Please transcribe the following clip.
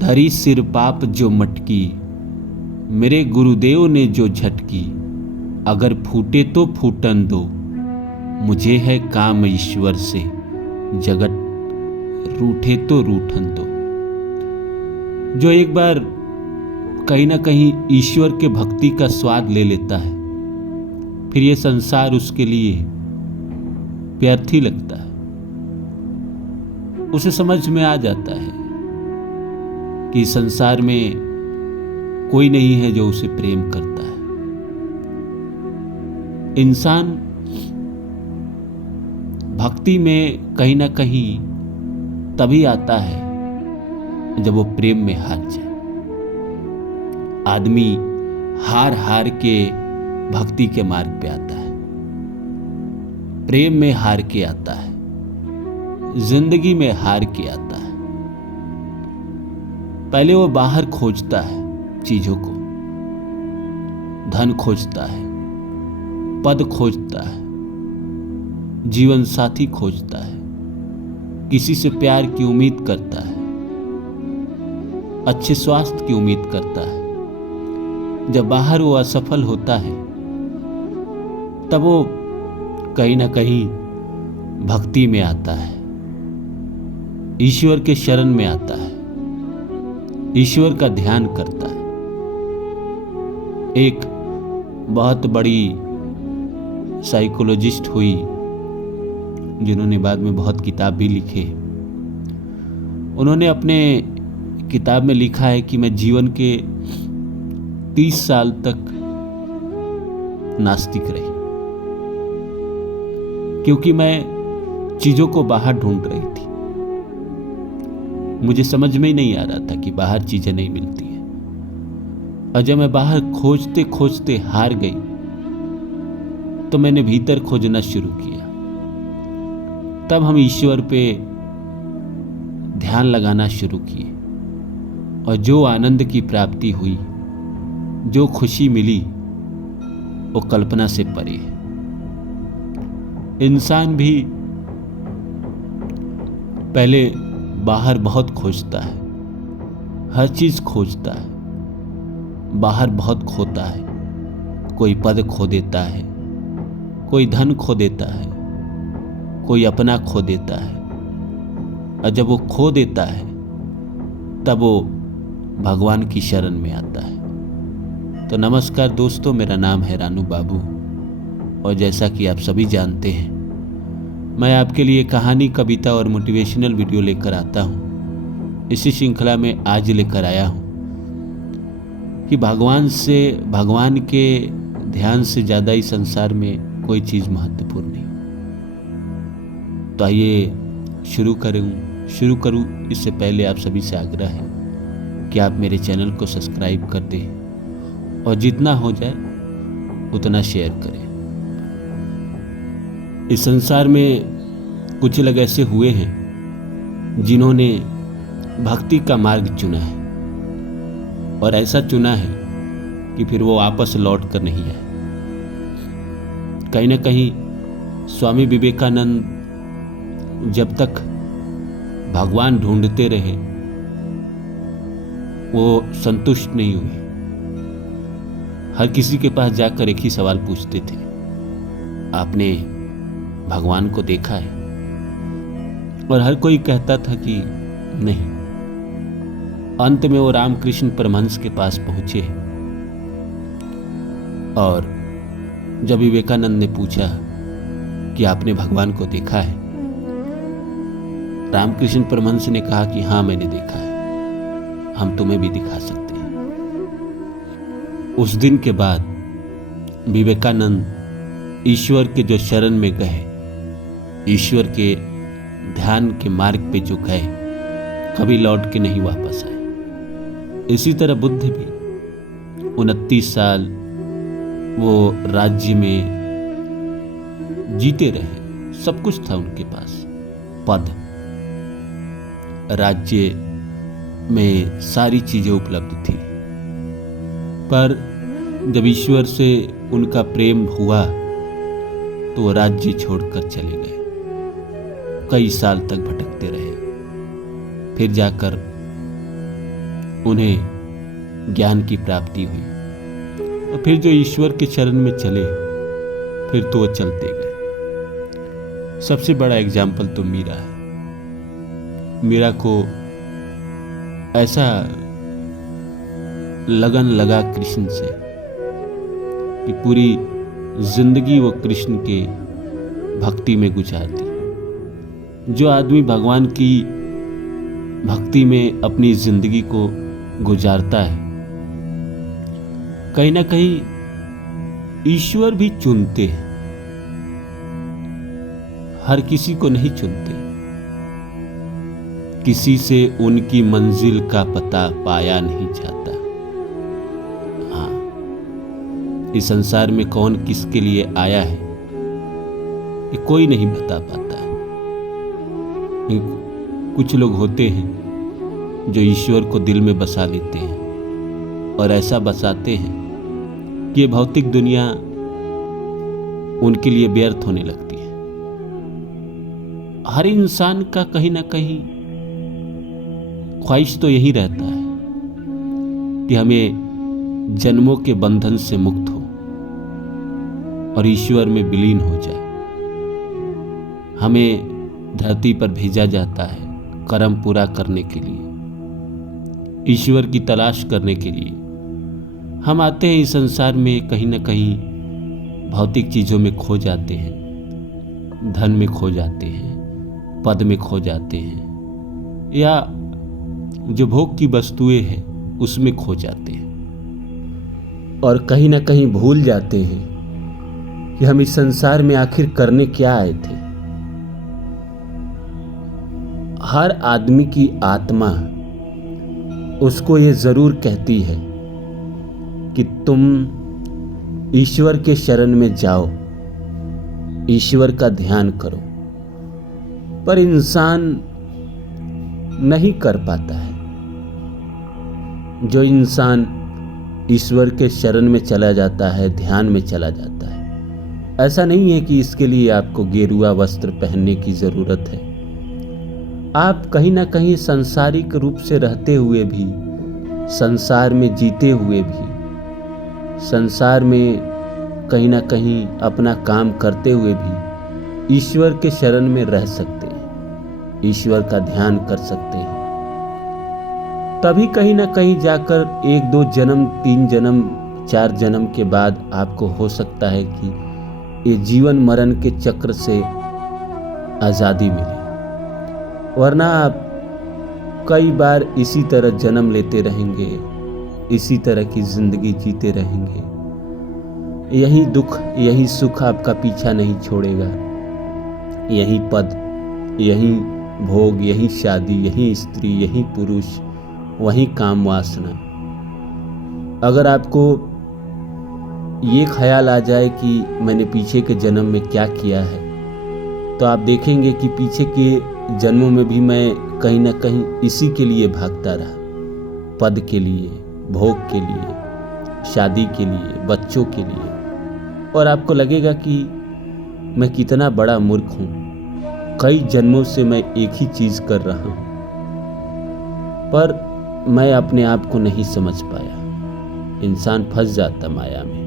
धरी सिर पाप जो मटकी, मेरे गुरुदेव ने जो झटकी, अगर फूटे तो फूटन दो, मुझे है काम ईश्वर से, जगत रूठे तो रूठन दो। जो एक बार कहीं ना कहीं ईश्वर के भक्ति का स्वाद ले लेता है, फिर ये संसार उसके लिए व्यर्थ ही लगता है। उसे समझ में आ जाता है कि संसार में कोई नहीं है जो उसे प्रेम करता है। इंसान भक्ति में कहीं ना कहीं तभी आता है जब वो प्रेम में हार जाए। आदमी हार हार के भक्ति के मार्ग पे आता है, प्रेम में हार के आता है, जिंदगी में हार के आता है। पहले वो बाहर खोजता है चीजों को, धन खोजता है, पद खोजता है, जीवन साथी खोजता है, किसी से प्यार की उम्मीद करता है, अच्छे स्वास्थ्य की उम्मीद करता है। जब बाहर वो असफल होता है तब वो कहीं ना कहीं भक्ति में आता है, ईश्वर के शरण में आता है, ईश्वर का ध्यान करता है। एक बहुत बड़ी साइकोलॉजिस्ट हुई जिन्होंने बाद में बहुत किताब भी लिखे। उन्होंने अपने किताब में लिखा है कि मैं जीवन के 30 साल तक नास्तिक रही, क्योंकि मैं चीजों को बाहर ढूंढ रही थी। मुझे समझ में ही नहीं आ रहा था कि बाहर चीजें नहीं मिलती है, और जब मैं बाहर खोजते खोजते हार गई तो मैंने भीतर खोजना शुरू किया। तब हम ईश्वर पे ध्यान लगाना शुरू किए, और जो आनंद की प्राप्ति हुई, जो खुशी मिली, वो कल्पना से परे है। इंसान भी पहले बाहर बहुत खोजता है, हर चीज खोजता है, बाहर बहुत खोता है। कोई पद खो देता है, कोई धन खो देता है, कोई अपना खो देता है, और जब वो खो देता है तब वो भगवान की शरण में आता है। तो नमस्कार दोस्तों, मेरा नाम है रानू बाबू, और जैसा कि आप सभी जानते हैं, मैं आपके लिए कहानी, कविता और मोटिवेशनल वीडियो लेकर आता हूँ। इसी श्रृंखला में आज लेकर आया हूँ कि भगवान के ध्यान से ज़्यादा ही संसार में कोई चीज़ महत्वपूर्ण नहीं। तो आइए शुरू करूँ। इससे पहले आप सभी से आग्रह है कि आप मेरे चैनल को सब्सक्राइब कर दें, और जितना हो जाए उतना शेयर करें। इस संसार में कुछ लोग ऐसे हुए हैं जिन्होंने भक्ति का मार्ग चुना है, और ऐसा चुना है कि फिर वो वापस लौट कर नहीं आए। कहीं ना कहीं स्वामी विवेकानंद जब तक भगवान ढूंढते रहे, वो संतुष्ट नहीं हुए। हर किसी के पास जाकर एक ही सवाल पूछते थे, आपने भगवान को देखा है? और हर कोई कहता था कि नहीं। अंत में वो रामकृष्ण परमहंस के पास पहुंचे, और जब विवेकानंद ने पूछा कि आपने भगवान को देखा है, रामकृष्ण परमहंस ने कहा कि हाँ, मैंने देखा है, हम तुम्हें भी दिखा सकते हैं। उस दिन के बाद विवेकानंद ईश्वर के जो शरण में गए, ईश्वर के ध्यान के मार्ग पे जो गए, कभी लौट के नहीं वापस आए। इसी तरह बुद्ध भी 29 साल वो राज्य में जीते रहे, सब कुछ था उनके पास, पद, राज्य में सारी चीजें उपलब्ध थी। पर जब ईश्वर से उनका प्रेम हुआ तो वो राज्य छोड़कर चले गए। कई साल तक भटकते रहे, फिर जाकर उन्हें ज्ञान की प्राप्ति हुई, और फिर जो ईश्वर के चरण में चले फिर तो वो चलते गए। सबसे बड़ा एग्जाम्पल तो मीरा है। मीरा को ऐसा लगन लगा कृष्ण से कि पूरी जिंदगी वो कृष्ण के भक्ति में गुजार दी। जो आदमी भगवान की भक्ति में अपनी जिंदगी को गुजारता है, कहीं ना कहीं ईश्वर भी चुनते हैं, हर किसी को नहीं चुनते। किसी से उनकी मंजिल का पता पाया नहीं जाता। हाँ, इस संसार में कौन किसके लिए आया है ये कोई नहीं बता पाता है। कुछ लोग होते हैं जो ईश्वर को दिल में बसा लेते हैं और ऐसा बसाते हैं कि ये भौतिक दुनिया उनके लिए व्यर्थ होने लगती है। हर इंसान का कहीं ना कहीं ख्वाहिश तो यही रहता है कि हमें जन्मों के बंधन से मुक्त हो और ईश्वर में विलीन हो जाए। हमें धरती पर भेजा जाता है कर्म पूरा करने के लिए, ईश्वर की तलाश करने के लिए। हम आते हैं इस संसार में, कहीं ना कहीं भौतिक चीज़ों में खो जाते हैं, धन में खो जाते हैं, पद में खो जाते हैं, या जो भोग की वस्तुएं हैं उसमें खो जाते हैं, और कहीं ना कहीं भूल जाते हैं कि हम इस संसार में आखिर करने क्या आए थे। हर आदमी की आत्मा उसको ये जरूर कहती है कि तुम ईश्वर के शरण में जाओ, ईश्वर का ध्यान करो, पर इंसान नहीं कर पाता है। जो इंसान ईश्वर के शरण में चला जाता है, ध्यान में चला जाता है, ऐसा नहीं है कि इसके लिए आपको गेरुआ वस्त्र पहनने की जरूरत है। आप कहीं ना कहीं सांसारिक रूप से रहते हुए भी, संसार में जीते हुए भी, संसार में कहीं ना कहीं अपना काम करते हुए भी ईश्वर के शरण में रह सकते हैं, ईश्वर का ध्यान कर सकते हैं। तभी कहीं ना कहीं जाकर 1 2 जन्म, 3 जन्म, 4 जन्म के बाद आपको हो सकता है कि ये जीवन मरण के चक्र से आज़ादी मिले। वरना आप कई बार इसी तरह जन्म लेते रहेंगे, इसी तरह की जिंदगी जीते रहेंगे। यही दुख, यही सुख आपका पीछा नहीं छोड़ेगा। यही पद, यही भोग, यही शादी, यही स्त्री, यही पुरुष, वही काम वासना। अगर आपको ये ख्याल आ जाए कि मैंने पीछे के जन्म में क्या किया है, तो आप देखेंगे कि पीछे के जन्मों में भी मैं कहीं ना कहीं इसी के लिए भागता रहा, पद के लिए, भोग के लिए, शादी के लिए, बच्चों के लिए। और आपको लगेगा कि मैं कितना बड़ा मूर्ख हूँ, कई जन्मों से मैं एक ही चीज़ कर रहा हूँ, पर मैं अपने आप को नहीं समझ पाया। इंसान फंस जाता माया में।